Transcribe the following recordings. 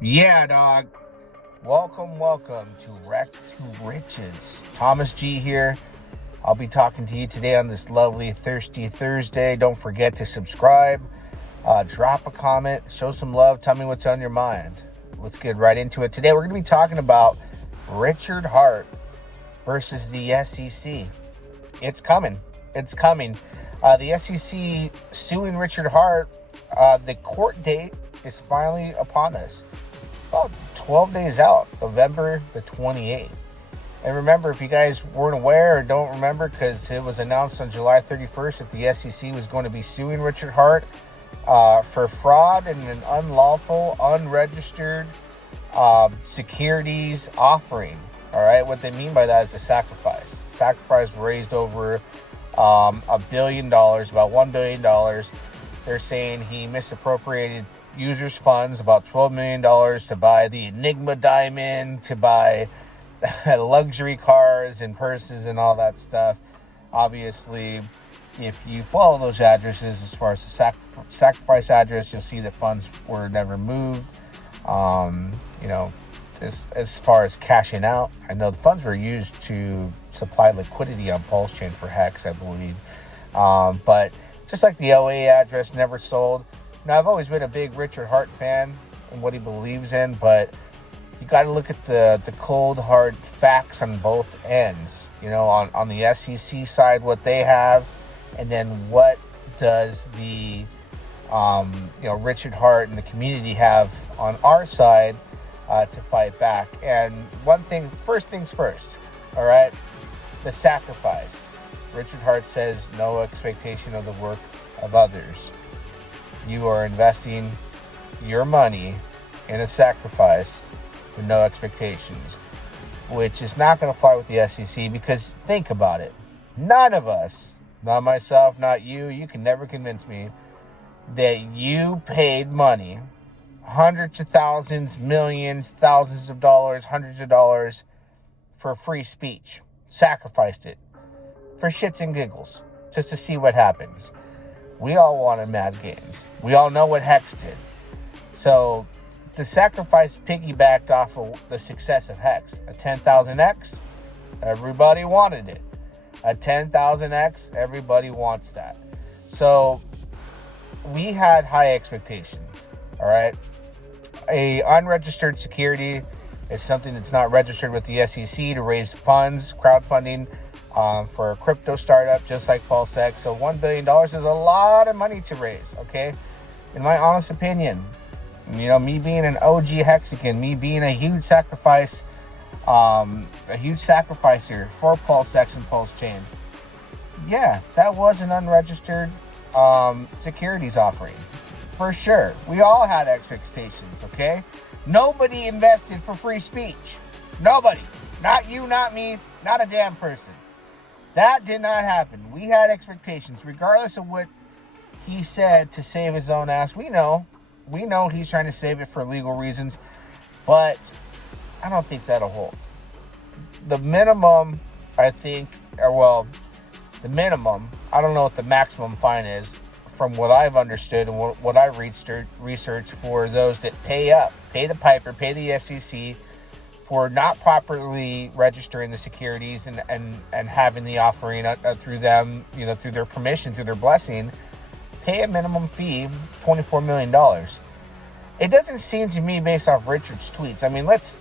Yeah, dog. Welcome to Wreck to Riches. Thomas G here. I'll be talking to you today on this lovely Thirsty Thursday. Don't forget to subscribe, drop a comment, show some love, tell me what's on your mind. Let's get right into it. Today we're going to be talking about Richard Hart versus the SEC. It's coming. The SEC suing Richard Hart. The court date is finally upon us. About 12 days out, November the 28th. And remember, if you guys weren't aware or don't remember, because it was announced on July 31st that the SEC was going to be suing Richard Hart for fraud and an unlawful, unregistered securities offering. All right, what they mean by that is a sacrifice. Sacrifice raised over $1 billion, about $1 billion. They're saying he misappropriated users' funds, about $12 million, to buy the Enigma diamond, to buy luxury cars and purses and all that stuff. Obviously, if you follow those addresses, as far as the sacrifice address, you'll see that funds were never moved. As far as cashing out, I know the funds were used to supply liquidity on pulsechain for HEX, I believe. But just like the LA address, never sold. Now, I've always been a big Richard Hart fan and what he believes in, but you got to look at the cold, hard facts on both ends. You know, on the SEC side, what they have, and then what does the Richard Hart and the community have on our side to fight back. And first things first, all right, the sacrifice. Richard Hart says no expectation of the work of others. You are investing your money in a sacrifice with no expectations, which is not going to fly with the SEC, because think about it. None of us, not myself, not you, you can never convince me that you paid money, hundreds of thousands, millions, thousands of dollars, hundreds of dollars for free speech, sacrificed it for shits and giggles just to see what happens. We all wanted mad gains. We all know what HEX did. So the sacrifice piggybacked off of the success of HEX. A 10,000X, everybody wanted it. A 10,000X, everybody wants that. So we had high expectations, all right? A unregistered security is something that's not registered with the SEC to raise funds, crowdfunding, for a crypto startup just like pulsex. So $1 billion is a lot of money to raise, okay? In my honest opinion, me being an OG Hexican, me being a huge sacrificer for pulsex and pulsechain, yeah, that was an unregistered securities offering. For sure. We all had expectations, okay? Nobody invested for free speech. Nobody. Not you, not me, not a damn person. That did not happen. We had expectations, regardless of what he said to save his own ass. We know he's trying to save it for legal reasons, but I don't think that'll hold. The minimum, I don't know what the maximum fine is, from what I've understood and what I've researched for those that pay the piper, pay the SEC, for not properly registering the securities and having the offering through them, through their permission, through their blessing, pay a minimum fee, $24 million. It doesn't seem to me, based off Richard's tweets. I mean, let's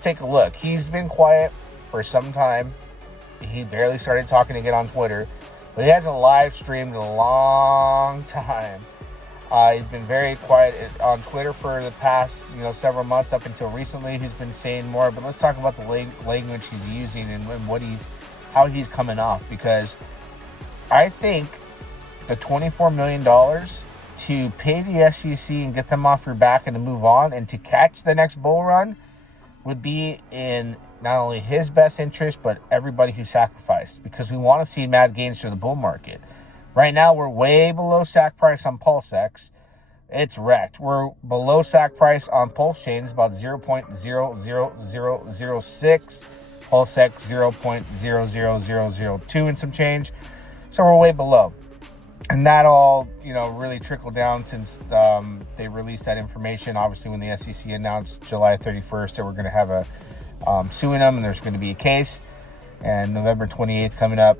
take a look. He's been quiet for some time. He barely started talking again on Twitter, but he hasn't live streamed in a long time. He's been very quiet on Twitter for the past, several months up until recently. He's been saying more, but let's talk about the language he's using and how he's coming off. Because I think the $24 million to pay the SEC and get them off your back and to move on and to catch the next bull run would be in not only his best interest, but everybody who sacrificed, because we want to see mad gains through the bull market. Right now, we're way below sac price on pulsex. It's wrecked. We're below sac price on pulsechain. It's about 0.00006. Pulsex 0.00002 and some change. So we're way below. And that all, really trickled down since they released that information. Obviously, when the SEC announced July 31st that we're going to have a suing them and there's going to be a case. And November 28th coming up,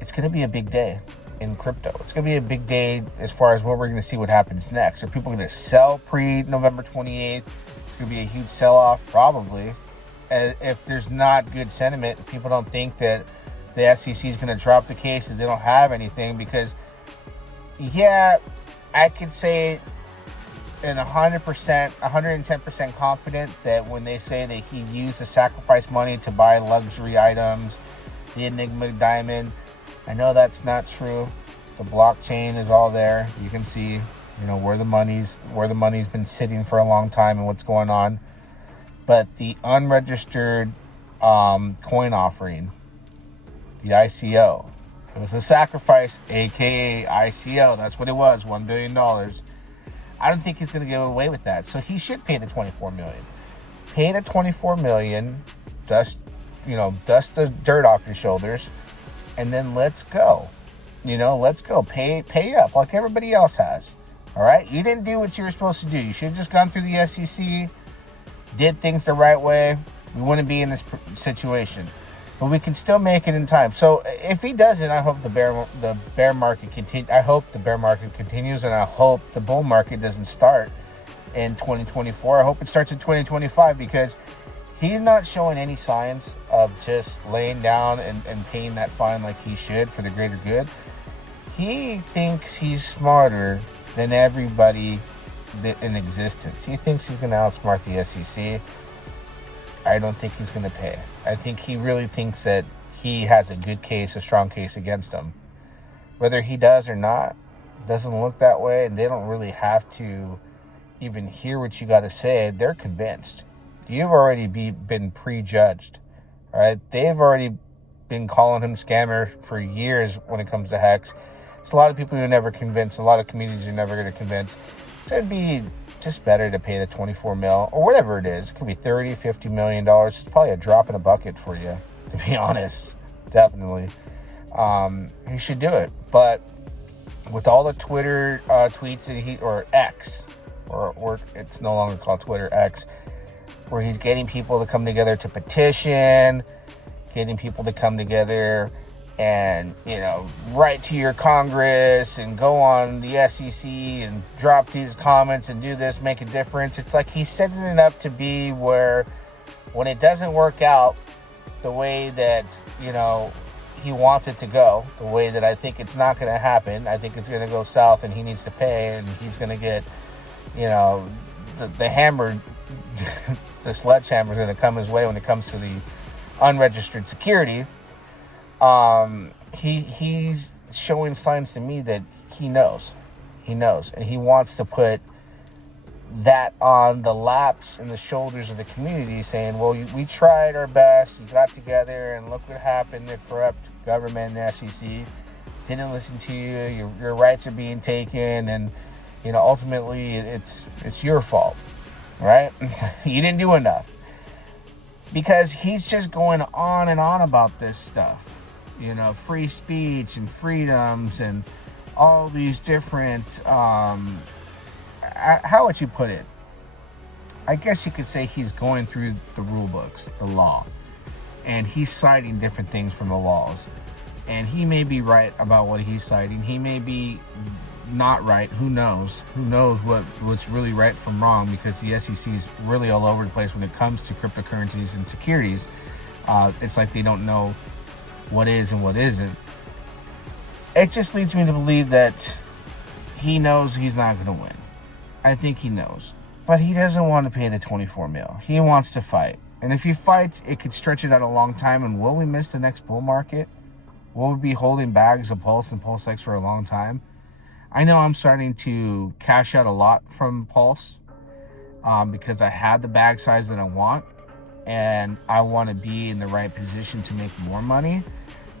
it's going to be a big day in crypto. It's going to be a big day as far as what we're going to see what happens next. Are people going to sell pre-November 28th? It's going to be a huge sell-off, probably. If there's not good sentiment, people don't think that the SEC is going to drop the case and they don't have anything, because, yeah, I could say in 100%, 110% confident that when they say that he used the sacrifice money to buy luxury items, the Enigma diamond, I know that's not true. The blockchain is all there. You can see, where the money's been sitting for a long time and what's going on. But the unregistered coin offering, the ICO, it was a sacrifice, aka ICO. That's what it was, $1 billion. I don't think he's going to get away with that. So he should pay the $24 million. Pay the $24 million, dust the dirt off your shoulders, and then let's go. Let's go. Pay up like everybody else has. All right? You didn't do what you were supposed to do. You should have just gone through the SEC, did things the right way. We wouldn't be in this situation. But we can still make it in time. So if he doesn't, I hope the bear market continues. I hope the bear market continues, and I hope the bull market doesn't start in 2024. I hope it starts in 2025, because he's not showing any signs of just laying down and paying that fine like he should for the greater good. He thinks he's smarter than everybody in existence. He thinks he's going to outsmart the SEC. I don't think he's going to pay. I think he really thinks that he has a good case, a strong case against him. Whether he does or not, doesn't look that way, and they don't really have to even hear what you got to say. They're convinced. You've already been prejudged. All right? They've already been calling him scammer for years when it comes to HEX. There's a lot of people who are never convinced. A lot of communities are never going to convince. So it'd be just better to pay the 24 mil or whatever it is. It could be $30, $50 million. It's probably a drop in a bucket for you, to be honest. Definitely. He should do it. But with all the Twitter tweets that or X, or it's no longer called Twitter, X, where he's getting people to come together to petition, getting people to come together and, write to your Congress and go on the SEC and drop these comments and do this, make a difference. It's like he's setting it up to be where when it doesn't work out the way that, he wants it to go, the way that I think it's not going to happen, I think it's going to go south and he needs to pay and he's going to get, the hammer, the sledgehammer is going to come his way when it comes to the unregistered security. He's showing signs to me that he knows, and he wants to put that on the laps and the shoulders of the community, saying, well, we tried our best, you got together, and look what happened. The corrupt government and the SEC didn't listen to you, your rights are being taken, and, ultimately it's your fault, right? You didn't do enough. Because he's just going on and on about this stuff. Free speech and freedoms and all these different, how would you put it? I guess you could say he's going through the rule books, the law, and he's citing different things from the laws. And he may be right about what he's citing. He may be not right. Who knows? Who knows what's really right from wrong, because the SEC is really all over the place when it comes to cryptocurrencies and securities. It's like they don't know what is and what isn't. It just leads me to believe that he knows he's not going to win. I think he knows. But he doesn't want to pay the 24 mil. He wants to fight. And if he fights, it could stretch it out a long time. And will we miss the next bull market? Will we be holding bags of Pulse and pulsex for a long time? I know I'm starting to cash out a lot from Pulse because I have the bag size that I want. And I want to be in the right position to make more money.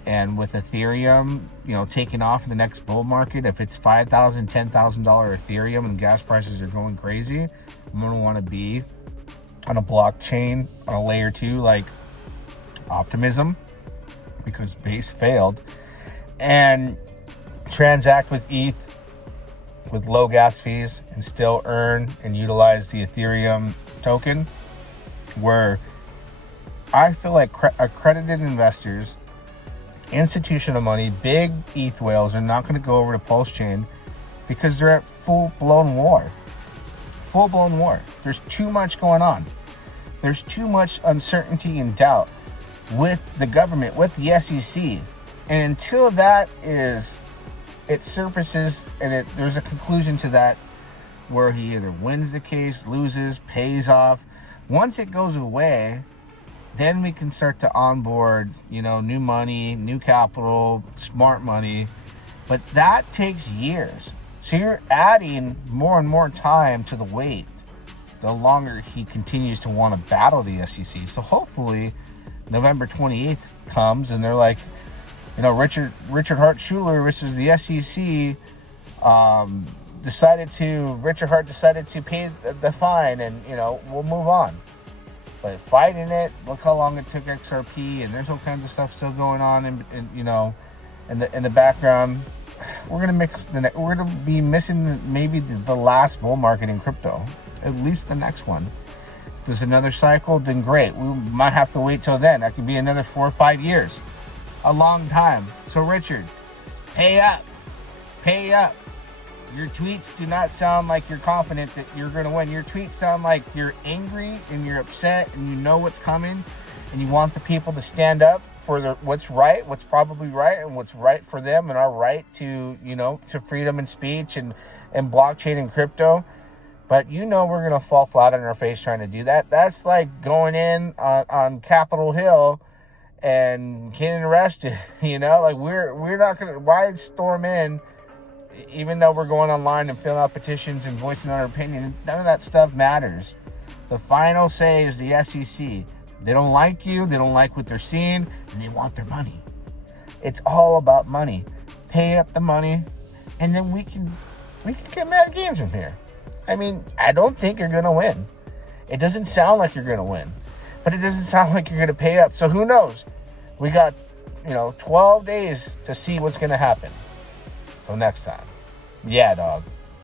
And with Ethereum, taking off in the next bull market, if it's $5,000, $10,000 Ethereum and gas prices are going crazy, I'm going to want to be on a blockchain on a layer 2 like Optimism, because Base failed. And transact with ETH with low gas fees and still earn and utilize the Ethereum token, where I feel like accredited investors, institutional money, big ETH whales are not going to go over to pulsechain because they're at full-blown war. Full-blown war. There's too much going on. There's too much uncertainty and doubt with the government, with the SEC. And until it surfaces and there's a conclusion to that where he either wins the case, loses, pays off. Once it goes away, then we can start to onboard, new money, new capital, smart money. But that takes years. So you're adding more and more time to the wait the longer he continues to want to battle the SEC. So hopefully November 28th comes and they're like, Richard Hart Schuler versus the SEC Richard Hart decided to pay the fine, and we'll move on. But fighting it, look how long it took XRP, and there's all kinds of stuff still going on in the background. We're gonna be missing maybe the last bull market in crypto, at least the next one. If there's another cycle, then great. We might have to wait till then. That could be another 4 or 5 years. A long time. So Richard, pay up. Your tweets do not sound like you're confident that you're going to win. Your tweets sound like you're angry and you're upset and you know what's coming and you want the people to stand up for what's right, what's probably right, and what's right for them and our right to to freedom and speech and blockchain and crypto. But we're going to fall flat on our face trying to do that. That's like going in on Capitol Hill and getting arrested, like we're not gonna, why storm in, even though we're going online and filling out petitions and voicing our opinion. None of that stuff matters. The final say is the SEC. They don't like you, they don't like what they're seeing, and they want their money. It's all about money. Pay up the money, and then we can get mad games from here. I don't think you're gonna win. It doesn't sound like you're gonna win. But it doesn't sound like you're going to pay up. So who knows? We got, 12 days to see what's going to happen. Till next time. Yeah, dog.